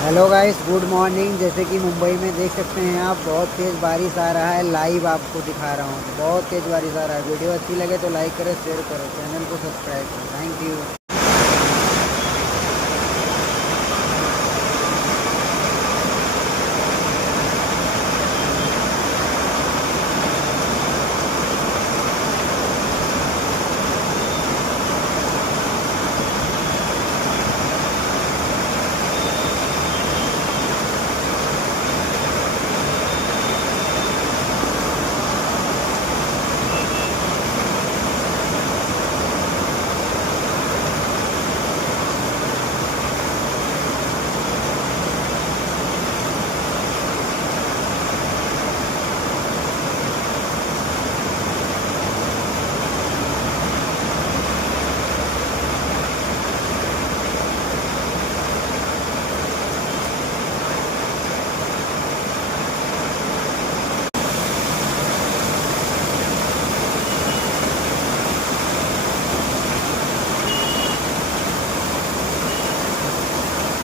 Hello guys, good morning. जैसे कि मुंबई में देख सकते हैं आप, बहुत तेज़ बारिश आ रहा है। लाइव आपको दिखा रहा हूँ, बहुत तेज़ बारिश आ रहा है। वीडियो अच्छी लगे तो लाइक करें, शेयर करें, चैनल को सब्सक्राइब करें। Thank you.